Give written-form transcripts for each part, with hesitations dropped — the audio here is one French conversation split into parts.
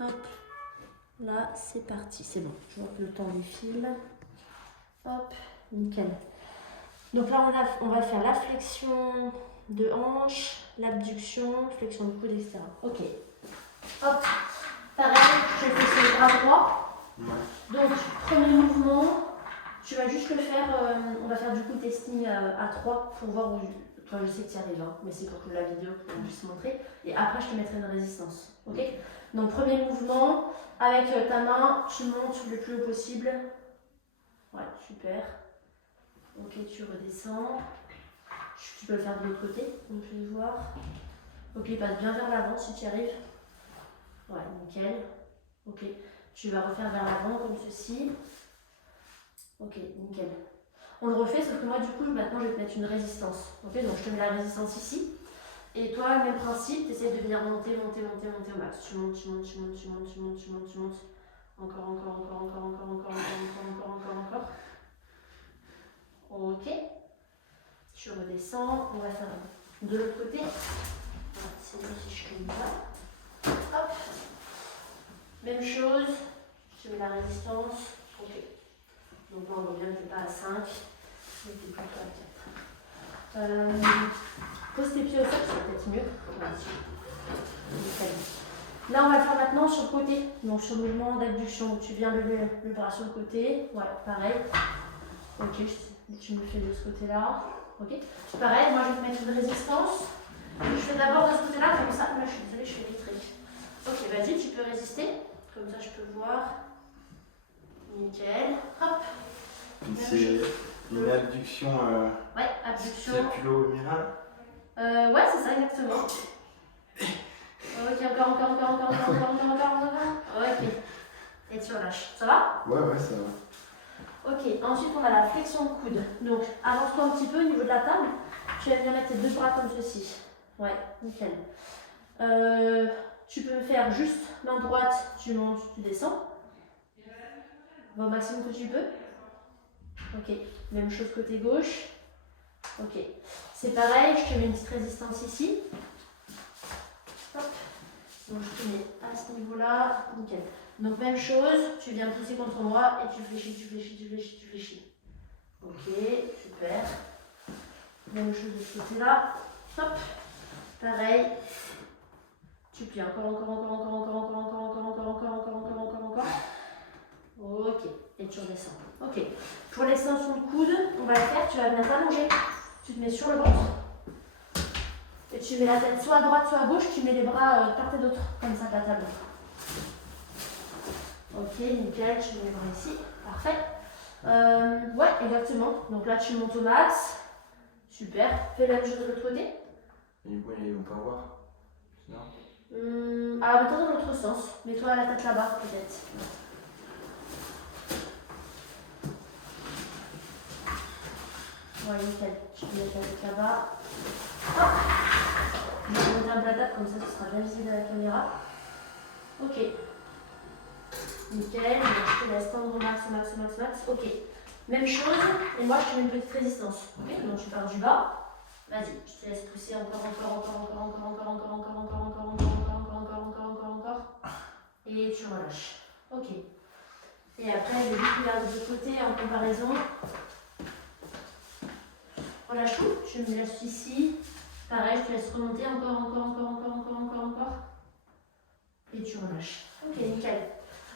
Hop, là c'est parti, c'est bon. Je vois que le temps défile. Hop, nickel. Donc là on va faire la flexion de hanche, l'abduction, flexion de coude, etc. Ok. Hop, pareil, je fais sur le bras droit. Ouais. Donc premier mouvement, tu vas juste le faire, on va faire du coup testing à 3 pour voir où toi je sais que tu y arrives, hein, mais c'est pour que la vidéo qu'on puisse montrer. Et après je te mettrai une résistance. Ok. Donc premier mouvement, avec ta main, tu montes le plus haut possible. Ouais, super. Ok, tu redescends. Tu peux le faire de l'autre côté, on peut le voir. Ok, passe bien vers l'avant si tu y arrives. Ouais, nickel. Ok, tu vas refaire vers l'avant comme ceci. Ok, nickel. On le refait, sauf que moi, du coup, maintenant, je vais te mettre une résistance. Ok, donc je te mets la résistance ici. Et toi, même principe, tu essaies de venir monter au max. Tu montes. Encore. Ok. Tu redescends. On va faire de l'autre côté. Voilà, c'est mieux si je fais ça. Hop. Même chose. Je te mets la résistance. Ok. Donc là, on voit bien que tu n'es pas à 5. Mais tu es plutôt à 4. Pose tes pieds au sol, c'est peut-être mieux. Voilà. Là, on va le faire maintenant sur le côté. Donc, sur le mouvement d'abduction. Tu viens lever le bras sur le côté. Ouais, pareil. Ok, tu me le fais de ce côté-là. Ok. Pareil, moi, je vais te mettre une résistance. Je fais d'abord de ce côté-là, comme ça. Là, je suis désolée, je fais vitré. Ok, vas-y, tu peux résister. Comme ça, je peux voir. Nickel. Hop. C'est une abduction. Ouais, abduction. Scapulo-huméral. Ouais, c'est ça, exactement. Ok, encore. Ok. Et tu relâches. Ça va? Ouais, ça va. Ok, ensuite on a la flexion de coude. Donc avance-toi un petit peu au niveau de la table. Tu vas venir mettre tes deux bras comme ceci. Ouais, nickel. Tu peux faire juste main droite, tu montes, tu descends. Va au maximum que tu peux. Ok, même chose côté gauche. Ok, c'est pareil, je te mets une petite résistance ici. Hop. Donc je te mets à ce niveau-là, nickel. Donc même chose, tu viens pousser contre moi et tu fléchis. Ok, super. Même chose de ce côté-là. Hop. Pareil. Tu plies encore. Ok. Et tu redescends. Ok. Pour l'extension de coude, on va le faire, tu vas venir t'allonger. Tu te mets sur le ventre. Et tu mets la tête soit à droite, soit à gauche, tu mets les bras de part et d'autre, comme ça, ta table. Ok, nickel, tu mets les bras ici. Parfait. Ouais, exactement. Donc là, tu montes au max. Super. Fais la même chose de l'autre côté. Et du coup, ils vont pas voir. Non. Alors, mets-toi dans l'autre sens. Mets-toi la tête là-bas, peut-être. Ouais, nickel. Tu mets la tête là-bas. Hop. Je vais remonter un peu la table, comme ça, tu seras bien visible à la caméra. Ok. Nickel. Donc, je te laisse tendre au max. Ok. Même chose. Et moi, je te mets une petite résistance. Ok. Donc, tu pars du bas. Vas-y, je te laisse pousser encore. Et tu relâches. Ok. Et après, je vais juste regarder de l'autre côté en comparaison. Relâche tout. Je me laisse ici. Pareil, je te laisse remonter encore. Et tu relâches. Ok, nickel.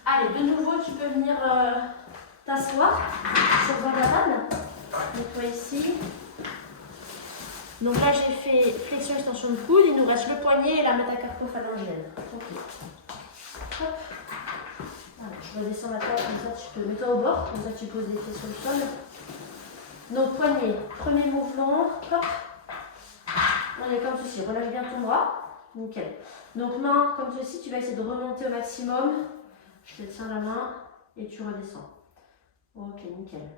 Allez, de nouveau, tu peux venir t'asseoir sur le bord de la table. Mets-toi ici. Donc là, j'ai fait flexion, extension de coude. Il nous reste le poignet et la métacarpophalangienne. Ok. Hop. Voilà, je redescends la table comme ça, tu peux mettre au bord, comme ça tu poses les pieds sur le sol. Donc poignet, premier mouvement, hop. On est comme ceci, relâche bien ton bras. Nickel. Donc main comme ceci, tu vas essayer de remonter au maximum. Je te tiens la main et tu redescends. Ok, nickel.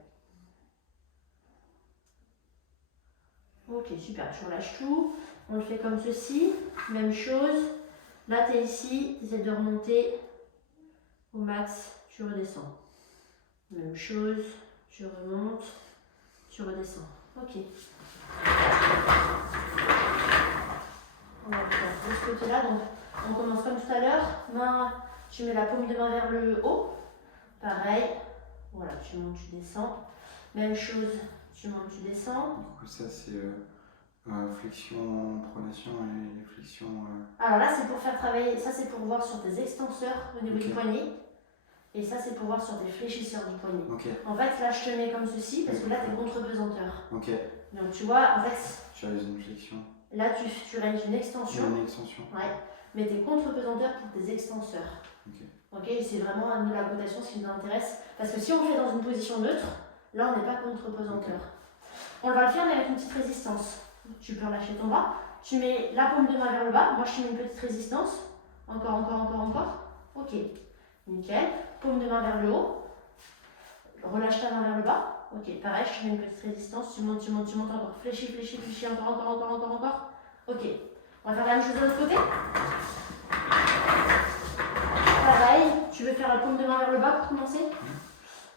Ok, super, tu relâches tout. On le fait comme ceci, même chose. Là, tu es ici, tu essaies de remonter au max, tu redescends. Même chose, tu remontes, tu redescends. Ok. On va faire de ce côté-là, donc on commence comme tout à l'heure. Main Tu mets la paume de main vers le haut. Pareil. Voilà, tu montes, tu descends. Même chose, tu montes, tu descends. Du coup, ça c'est flexion, pronation et flexion. Alors là, c'est pour faire travailler, ça c'est pour voir sur tes extenseurs au niveau Ok. du poignet. Et ça, c'est pour voir sur tes fléchisseurs du poignet. Ok, En fait, là, je te mets comme ceci parce que là, tu es contre-pesanteur. ok. Donc, tu vois, en fait, Tu réalises une flexion. là, tu réalises une extension. Une extension. Ouais. Mais tu es contre-pesanteur pour tes extenseurs. Ok. Ok, c'est vraiment à nous la rotation ce qui nous intéresse. Parce que si on fait dans une position neutre, là, on n'est pas contre-pesanteur. On va le faire, mais avec une petite résistance. Tu peux relâcher ton bras. Tu mets la paume de main vers le bas. Moi, je te mets une petite résistance. Encore, encore, encore, encore. Ok. Nickel. Paume de main vers le haut. Relâche ta main vers le bas. Ok, pareil, je te mets une petite résistance. Tu montes, tu montes, tu montes encore. Fléchis, fléchis, fléchis. Encore, encore, encore, encore, encore. Ok. On va faire la même chose de l'autre côté. Pareil, tu veux faire la paume de main vers le bas pour commencer?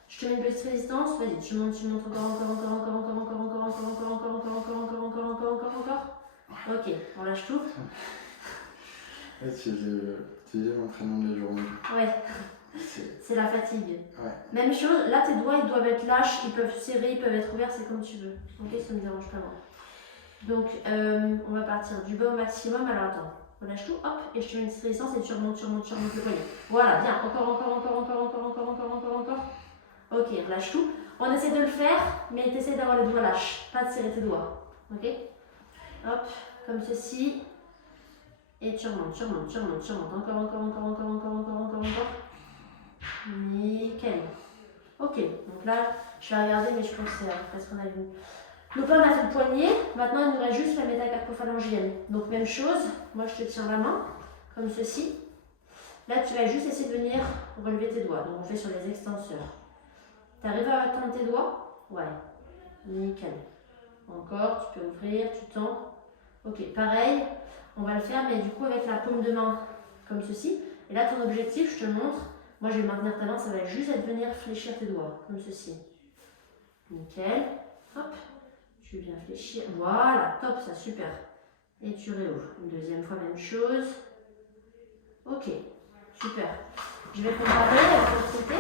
Je te mets une petite résistance. Vas-y, tu montes encore, encore, encore, encore, encore, encore, encore, encore, encore, encore, encore, encore, encore, encore, encore, encore. Ok, on lâche tout. Ouais, tu es l'entraînement de la journée. Ouais. C'est la fatigue. Ouais. Même chose, là tes doigts ils doivent être lâches, ils peuvent serrer, ils peuvent être ouverts, c'est comme tu veux. Ok, ça ne me dérange pas moi. Donc on va partir du bas au maximum. Alors attends, relâche tout, hop, et je te mets une petite résistance et tu remontes, tu remontes, tu remontes le poignet. Voilà, bien, encore, encore, encore, encore, encore, encore, encore, encore, encore. Ok, relâche tout. On essaie de le faire, mais tu essaies d'avoir les doigts lâches, pas de serrer tes doigts. Ok? Hop, comme ceci. Et tu remontes, tu remontes, tu remontes, tu remontes. Encore, encore, encore, encore, encore, encore, encore, encore. Nickel. Ok, donc là, je vais regarder, mais je pense que c'est après ce qu'on a vu. Donc là, on a fait le poignet. Maintenant, il nous reste juste la métacarpophalangienne. Donc, même chose. Moi, je te tiens la main, comme ceci. Là, tu vas juste essayer de venir relever tes doigts. Donc, on fait sur les extenseurs. Tu arrives à atteindre tes doigts? Ouais. Nickel. Encore, tu peux ouvrir, tu tends. Ok, pareil. On va le faire, mais du coup, avec la paume de main, comme ceci. Et là, ton objectif, je te le montre. Moi, je vais maintenir ta main, ça va juste être venir fléchir tes doigts, comme ceci. Nickel. Hop. Tu viens fléchir. Voilà, top, ça, super. Et tu réouvres. Une deuxième fois, même chose. Ok, super. Je vais comparer avec l'autre côté.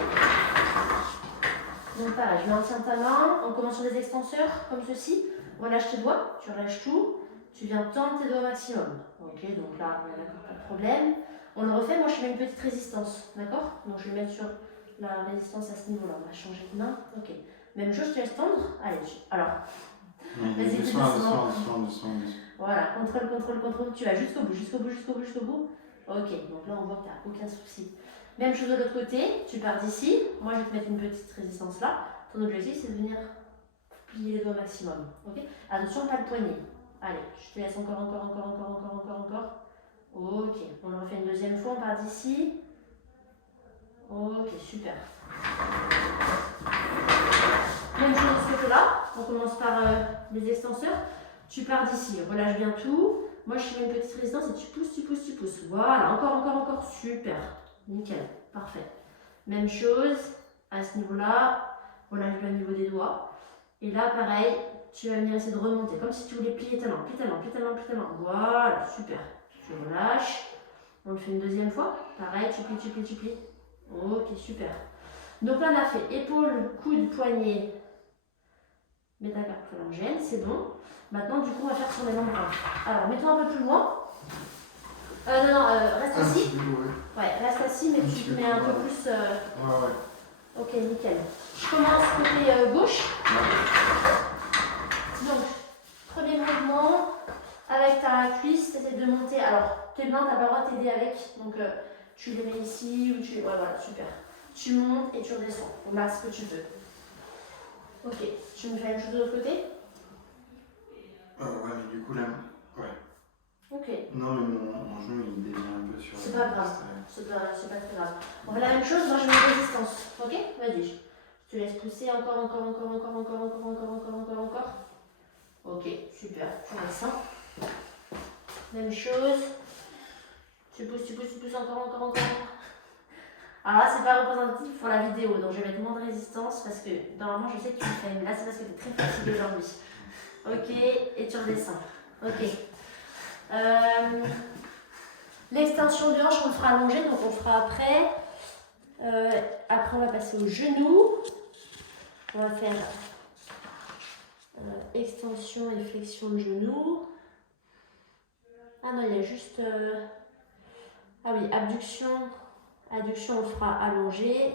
Donc pareil, je maintiens ta main. On commence sur les extenseurs, comme ceci. Relâche tes doigts, tu relâches tout. Tu viens tendre tes doigts au maximum. Ok, donc là, on est d'accord, pas de problème. On le refait, moi je mets une petite résistance, d'accord? Donc je vais mettre sur la résistance à ce niveau-là. On va changer de main. Ok. Même chose, je te laisse tendre. Allez, alors. Vas-y, doucement. Voilà, contrôle, contrôle, contrôle. Tu vas jusqu'au bout, jusqu'au bout, jusqu'au bout, jusqu'au bout. Ok, donc là on voit que tu n'as aucun souci. Même chose de l'autre côté, tu pars d'ici. Moi je vais te mettre une petite résistance là. Ton objectif c'est de venir plier les doigts au maximum. Ok? Attention, pas le poignet. Allez, je te laisse encore, encore, encore, encore, encore, encore, encore. Ok, on le refait une deuxième fois, on part d'ici. Ok, super. Même chose de ce côté-là, on commence par les extenseurs. Tu pars d'ici, relâche bien tout. Moi je fais une petite résistance et tu pousses, tu pousses, tu pousses. Voilà, encore, encore, encore, super. Nickel, parfait. Même chose, à ce niveau-là, relâche bien au niveau des doigts. Et là, pareil, tu vas venir essayer de remonter, comme si tu voulais plier ta main, plie ta main, plie ta main, plie ta main. Voilà, super. Tu relâches. On le fait une deuxième fois. Pareil, tu plies, tu plies, tu plies. Ok, super. Donc là, on a fait épaule, coude, poignet, métacarpophalangienne, c'est bon. Maintenant, du coup, on va faire sur les membres. Alors, mets-toi un peu plus loin. Reste assis. Ouais, reste assis, mais tu te mets un peu plus. Ouais. Ok, nickel. Je commence côté gauche. Donc, premier mouvement, avec ta cuisse, tu essaies de monter. Alors, tes mains, tu n'as pas le droit de t'aider avec. Donc, tu les mets ici ou tu. Ouais, voilà, super. Tu montes et tu redescends au max que tu peux. Ok, tu me fais la même chose de l'autre côté? Ouais, mais du coup, là. Ouais. Ok. Non, mais mon genou il dévie un peu sur. C'est pas grave. C'est pas très grave. On fait la même chose, moi je mets une résistance. Ok? Vas-y. Je te laisse pousser encore, encore, encore, encore, encore, encore, encore, encore, encore, encore. Ok, super. Tu descends. Même chose. Tu pousses, tu pousses, tu pousses encore, encore, encore. Alors là, c'est pas représentatif pour la vidéo, donc je vais mettre moins de résistance parce que normalement je sais que tu le fais, mais là c'est parce que tu es très fatigué aujourd'hui. Ok, et tu redescends. Ok. L'extension de hanche, on le fera allongée, donc on le fera après. Après, on va passer au genou. On va faire extension et flexion de genou. Ah non, il y a juste... Ah oui, abduction. Adduction, on le fera allongée.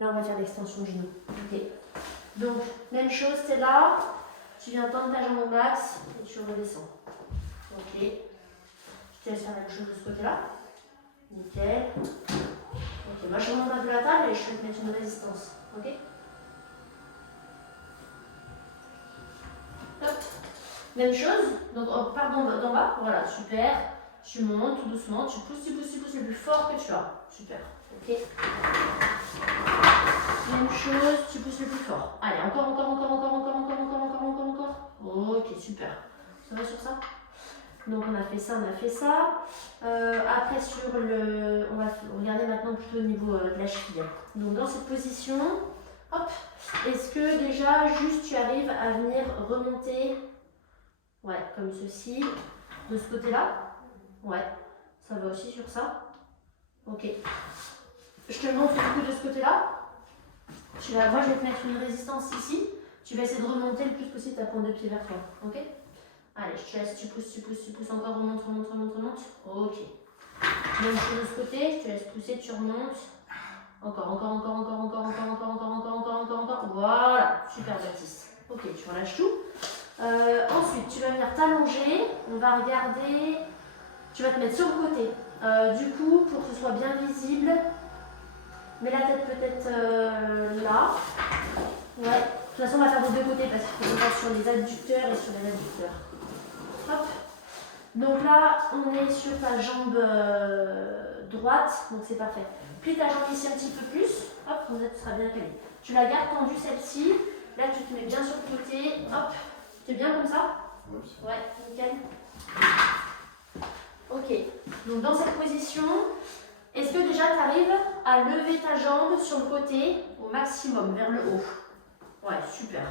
Là, on va faire l'extension de genou. Ok. Donc, même chose, c'est là. Tu viens tendre ta jambe au max et tu redescends. Ok. Je te laisse faire la même chose de ce côté-là. Nickel. Ok, moi je remonte un peu la table et je vais te mettre une résistance. Ok. Hop. Même chose. Donc, on part d'en bas. Voilà, super. Tu montes tout doucement. Tu pousses le plus fort que tu as. Super. Ok. Même chose, tu pousses le plus fort. Allez, encore. Ok, super. Ça va sur ça? Donc on a fait ça. Après sur le... On va regarder maintenant plutôt au niveau de la cheville. Donc dans cette position, hop, est-ce que déjà juste tu arrives à venir remonter, ouais, comme ceci, de ce côté-là? Ouais, ça va aussi sur ça. Ok. Je te montre du coup de ce côté-là. Moi je vais te mettre une résistance ici. Tu vas essayer de remonter le plus possible ta pointe de pied vers toi. Ok? Allez, je te laisse, tu pousses encore, remonte. Ok. Même chose de ce côté, je te laisse pousser, tu remontes. Encore. Voilà, super Baptiste. Ok, tu relâches tout. Ensuite, tu vas venir t'allonger. On va regarder. Tu vas te mettre sur le côté. Du coup, pour que ce soit bien visible, mets la tête peut-être là. Ouais. De toute façon, on va faire des deux côtés parce qu'il faut qu'on fasse sur les adducteurs et sur les adducteurs. Hop. Donc là, on est sur ta jambe droite, donc c'est parfait. Plie ta jambe ici un petit peu plus. Hop, comme ça, tu seras bien calé. Tu la gardes tendue celle-ci. Là, tu te mets bien sur le côté. Hop. T'es bien comme ça? Ouais, nickel. Ok. Donc dans cette position, est-ce que déjà tu arrives à lever ta jambe sur le côté au maximum, vers le haut? Ouais, super.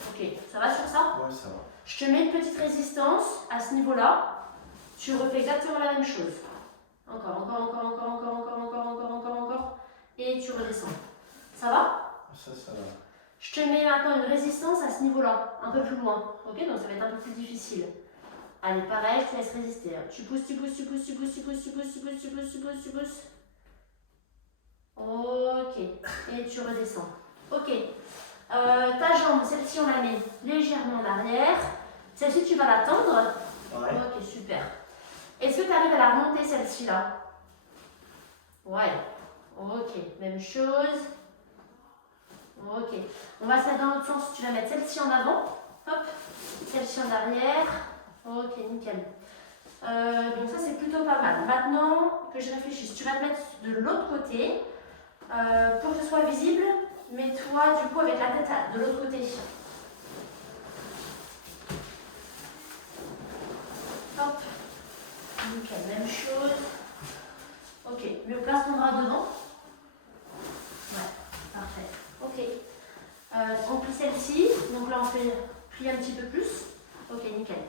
Ok, ça va sur ça? Ouais, ça va. Je te mets une petite résistance à ce niveau-là. Tu refais exactement la même chose. Encore. Et tu redescends. Ça va? Ça va. Je te mets maintenant une résistance à ce niveau-là, un peu plus loin. Ok, donc ça va être un peu plus difficile. Allez, pareil, je te laisse résister. Tu pousses. Ok, et tu redescends. Ok. Ta jambe, celle-ci, on la met légèrement en arrière. Celle-ci, tu vas la tendre. Ouais. Ok, super. Est-ce que tu arrives à la remonter, celle-ci, là? Ouais. Ok, même chose. Ok. On va se mettre dans l'autre sens. Tu vas mettre celle-ci en avant. Hop. Celle-ci en arrière. Ok, nickel. Donc ça, c'est plutôt pas mal. Maintenant que je réfléchisse, tu vas te mettre de l'autre côté. Pour que ce soit visible, mets-toi du coup avec la tête de l'autre côté. Hop. Nickel, même chose. Ok, mieux place ton bras devant. Ouais, parfait. Ok. On plie celle-ci. Donc là, on fait plier un petit peu plus. Ok, nickel.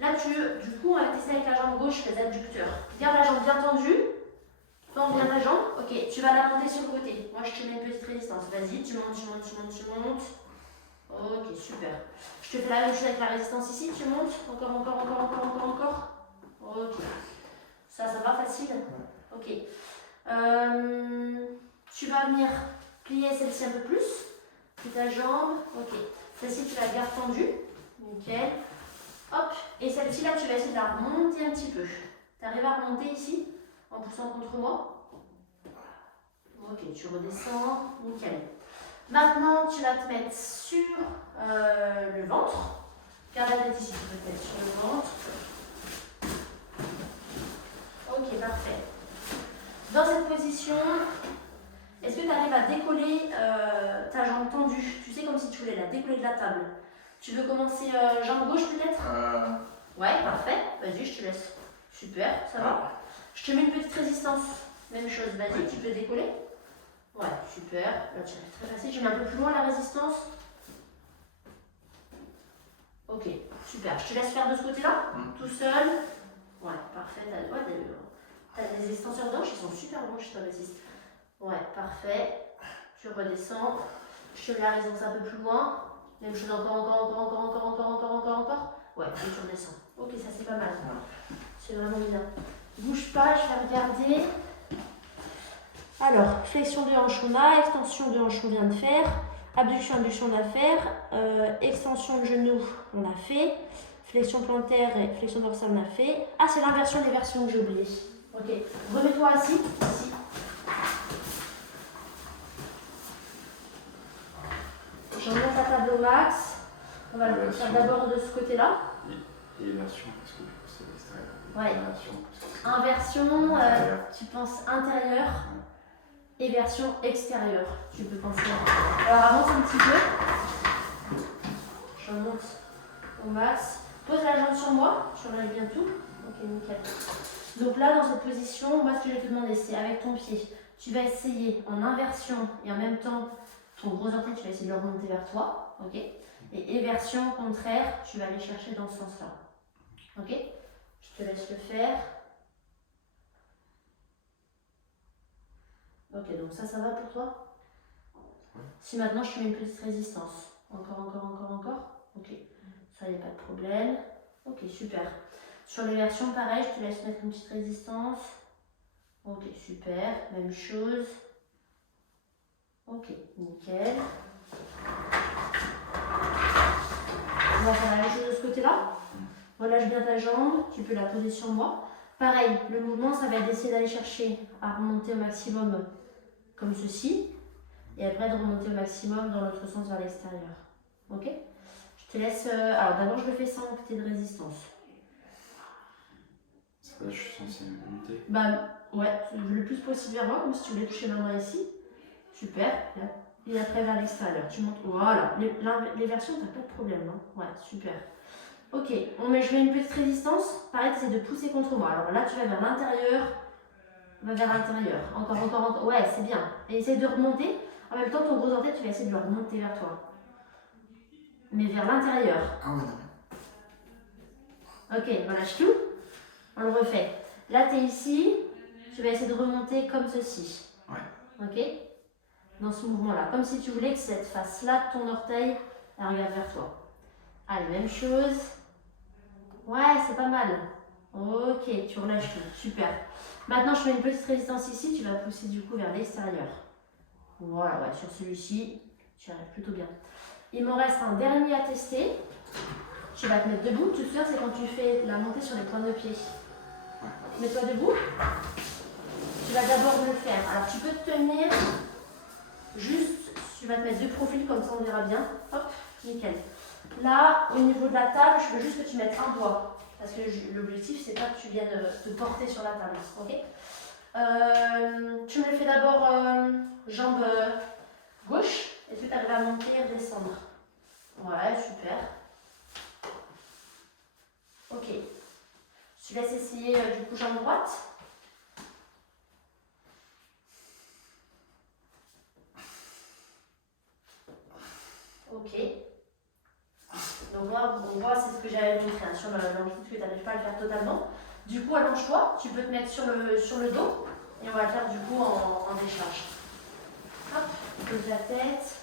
Là, du coup, on va tester avec la jambe gauche les adducteurs. Garde la jambe bien tendue. Tends bien ta jambe. Ok, tu vas la monter sur le côté. Moi, je te mets une petite résistance. Vas-y, tu montes. Ok, super. Je te fais la même chose avec la résistance ici. Tu montes. Encore. Ok. Ça va facile? Ok. Tu vas venir plier celle-ci un peu plus. Puis ta jambe. Ok. Celle-ci, tu la gardes tendue. Nickel. Hop. Et celle-ci, là, tu vas essayer de la remonter un petit peu. Tu arrives à remonter ici en poussant contre moi. Ok, tu redescends. Nickel. Maintenant, tu vas te mettre sur le ventre. Garde la tête ici, tu peux te mettre sur le ventre. Ok, parfait. Dans cette position, est-ce que tu arrives à décoller ta jambe tendue? Tu sais, comme si tu voulais la décoller de la table. Tu veux commencer jambe gauche peut-être? Ouais, parfait. Vas-y, je te laisse. Super, ça va. Je te mets une petite résistance. Même chose, vas-y, tu peux décoller. Ouais, super. Là, tu arrives très facile. Je mets un peu plus loin la résistance. Ok, super. Je te laisse faire de ce côté-là, tout seul. Ouais, parfait. T'as des extenseurs de hanches, ils sont super bons chez toi, Baptiste. Ouais, parfait. Tu redescends. Je te mets la résonance un peu plus loin. Même chose encore. Ouais, et tu redescends. Ok, ça c'est pas mal. C'est vraiment bien. Bouge pas, je vais regarder. Alors, flexion de hanche on a, extension de hanche on vient de faire, abduction, abduction on a fait, extension de genou on a fait, flexion plantaire et flexion dorsale on a fait. Ah, c'est l'inversion des versions que j'ai oublié. Ok, remets-toi assis, ici. J'enlève ta table au max. On va le faire d'abord de ce côté-là. Et version, parce que du coup c'est l'extérieur. Ouais. Inversion, tu penses intérieur et version extérieure. Tu peux penser. Alors avance un petit peu. Je remonte au max. Pose la jambe sur moi. Je relève bien tout. Ok, nickel. Donc là, dans cette position, moi ce que je vais te demander, c'est avec ton pied, tu vas essayer en inversion et en même temps, ton gros orteil, tu vas essayer de le remonter vers toi. Ok. Et éversion contraire, tu vas aller chercher dans ce sens-là. Ok. Je te laisse le faire. Ok, donc ça va pour toi? Ouais. Si maintenant je te mets une petite résistance. Encore. Ok, ça y a pas de problème. Ok, super. Sur les versions, pareil, je te laisse mettre une petite résistance. Ok, super. Même chose. Ok, nickel. On va faire la même chose de ce côté-là. Relâche bien ta jambe, tu peux la poser sur moi. Pareil, le mouvement, ça va être d'essayer d'aller chercher à remonter au maximum comme ceci. Et après de remonter au maximum dans l'autre sens vers l'extérieur. Ok? Je te laisse. Alors d'abord, je le fais sans que tu aies de résistance. Ça, je suis censé monter. Bah ouais, le plus possible vers moi, comme si tu voulais toucher ma main ici. Super. Et après vers l'extérieur. Tu montes. Voilà. Les versions, t'as pas de problème. Hein. Ouais, super. Ok, je mets une petite résistance. Pareil, c'est de pousser contre moi. Alors là, tu vas vers l'intérieur. Va vers l'intérieur. Encore. Ouais, c'est bien. Et essaye de remonter. En même temps, ton gros orteil, tu vas essayer de le remonter vers toi. Mais vers l'intérieur. Ah ouais, non. Ok, relâche tout. On le refait. Là, tu es ici. Tu vas essayer de remonter comme ceci. Ouais. Ok? Dans ce mouvement-là. Comme si tu voulais que cette face-là de ton orteil, elle regarde vers toi. Allez, même chose. Ouais, c'est pas mal. Ok, tu relâches tout. Super. Maintenant, je fais une petite résistance ici. Tu vas pousser du coup vers l'extérieur. Voilà, ouais, sur celui-ci, tu arrives plutôt bien. Il me reste un dernier à tester. Tu vas te mettre debout. Tu te souviens, c'est quand tu fais la montée sur les pointes de pied. Ouais. Mets-toi debout. Tu vas d'abord le faire. Alors, tu peux te tenir juste, tu vas te mettre de profil, comme ça on verra bien. Hop, nickel. Là, au niveau de la table, je veux juste que tu mettes un doigt. Parce que l'objectif, c'est pas que tu viennes te porter sur la table. Ok? Tu me le fais d'abord jambe gauche. Est-ce que tu arrives à monter et redescendre? Ouais, super. Ok. Je te laisse essayer du coup jambe droite. Ok. Donc là, on voit, c'est ce que j'avais montré hein, sur l'amplitude que tu n'arrives pas à le faire totalement. Du coup, allonge-toi, tu peux te mettre sur le dos et on va le faire du coup en décharge. Hop, pose la tête.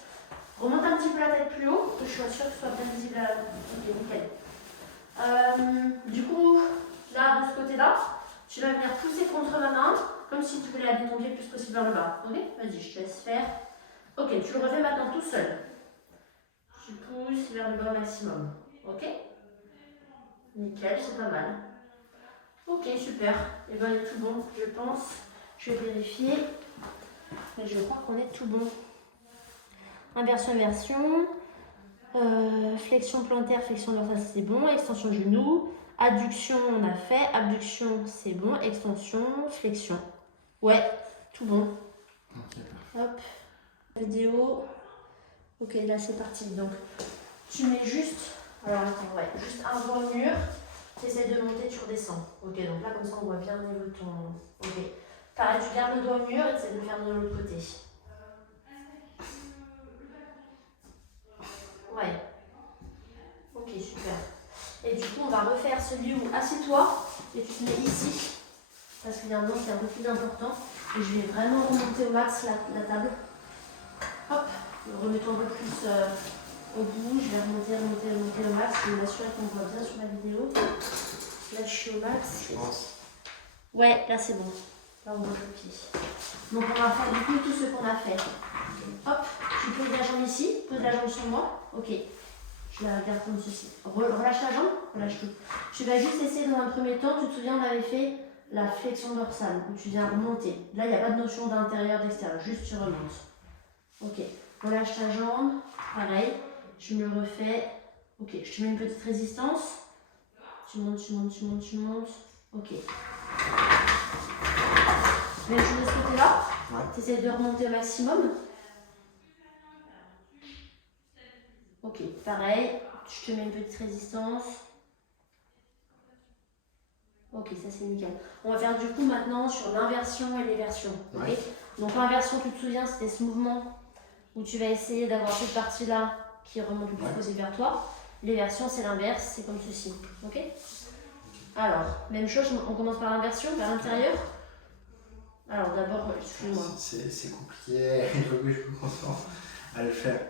Remonte un petit peu la tête plus haut, que je sois sûre que ce soit bien visible à la... Ok, nickel. Du coup, là, de ce côté-là, tu vas venir pousser contre ma main, comme si tu voulais aller ton pied le plus possible vers le bas. Ok? Vas-y, je te laisse faire. Ok, tu le refais maintenant tout seul. Tu pousses vers le bas au maximum. Ok? Nickel, c'est pas mal. Ok, super. Et bien, il est tout bon, je pense. Je vais vérifier. Mais je crois qu'on est tout bon. Inversion. Flexion plantaire, flexion dorsale, c'est bon. Extension genou. Adduction, on a fait. Abduction, c'est bon. Extension, flexion. Ouais, tout bon. Ok, Hop. Vidéo. Ok, là c'est parti. Donc, tu mets juste. Alors, attends, ouais. Juste un doigt au mur. Tu essaies de monter, tu redescends. Ok, donc là, comme ça, on voit bien au niveau de ton. Ok. Pareil, tu gardes le doigt au mur et tu essaies de le faire de l'autre côté. Ouais. Ok, super. Et du coup, on va refaire celui où assieds-toi et tu te mets ici. parce qu'il y a un angle qui est un peu plus important. Et je vais vraiment remonter au max la table. Hop, remettons un peu plus au bout. Je vais remonter au max. Je vais m'assurer qu'on voit bien sur la vidéo. Là, je suis au max. Je pense. Ouais, là c'est bon. Là, on voit le pied. Donc, on va faire du coup tout ce qu'on a fait. Hop, tu poses la jambe ici, pose la jambe sur moi. Ok, je la garde comme ceci. Relâche la jambe, relâche tout. Tu vas juste essayer dans un premier temps, tu te souviens, on avait fait la flexion dorsale, où tu viens remonter. Là, il n'y a pas de notion d'intérieur, d'extérieur, juste tu remontes. Ok, relâche ta jambe, pareil, je me le refais. Ok, je te mets une petite résistance. Tu montes. Ok. Même chose de ce côté-là. Ouais. Tu essaies de remonter au maximum. Ok, pareil, je te mets une petite résistance. Ok, ça c'est nickel. On va faire du coup maintenant sur l'inversion et l'éversion. Okay. Donc l'inversion, tu te souviens, c'était ce mouvement où tu vas essayer d'avoir cette partie-là qui remonte le plus possible vers toi. L'éversion, c'est l'inverse, c'est comme ceci. Ok. Alors, même chose, on commence par l'inversion, vers l'intérieur. Alors d'abord, excuse-moi. C'est compliqué, il faut que je me concentre à le faire.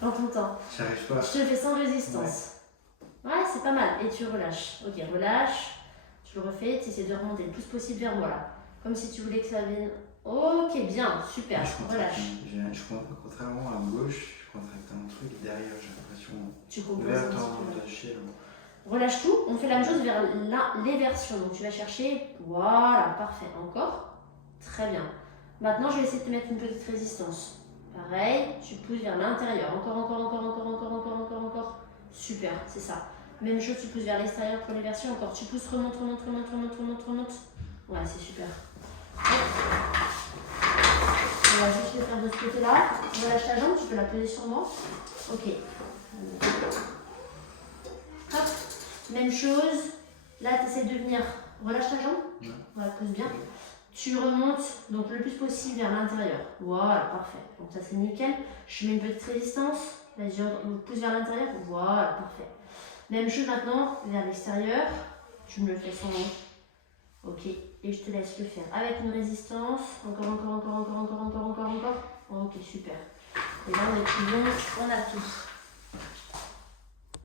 En ton temps. J'arrive pas. Je te le fais sans résistance. Ouais, c'est pas mal. Et tu relâches. Ok, relâche. Tu le refais, tu essaies de remonter le plus possible vers moi là. Comme si tu voulais que ça vienne. Ok, bien, super. Relâche. Contrairement à gauche, je contracte un truc derrière, j'ai l'impression. Tu composes un petit peu. Lâcher. Relâche tout. On fait la même chose vers l'éversion. Donc tu vas chercher. Voilà, parfait. Encore. Très bien. Maintenant, je vais essayer de te mettre une petite résistance. Pareil, tu pousses vers l'intérieur. Encore. Super, c'est ça. Même chose, tu pousses vers l'extérieur pour l'éversion. Encore, tu pousses, remonte. Ouais, c'est super. Hop. On va juste le faire de ce côté-là. Relâche ta jambe, tu peux la poser sur moi. Ok. Hop. Même chose. Là, tu essaies de venir. Relâche ta jambe. Ouais, pose bien. Tu remontes donc le plus possible vers l'intérieur. Voilà, parfait. Donc ça c'est nickel. Je mets une petite résistance. Vas-y, pousse vers l'intérieur. Voilà, parfait. Même chose maintenant vers l'extérieur. Tu me le fais sans nom. Ok. Et je te laisse le faire avec une résistance. Encore. Ok, super. Et là on est tout bon. On a tout.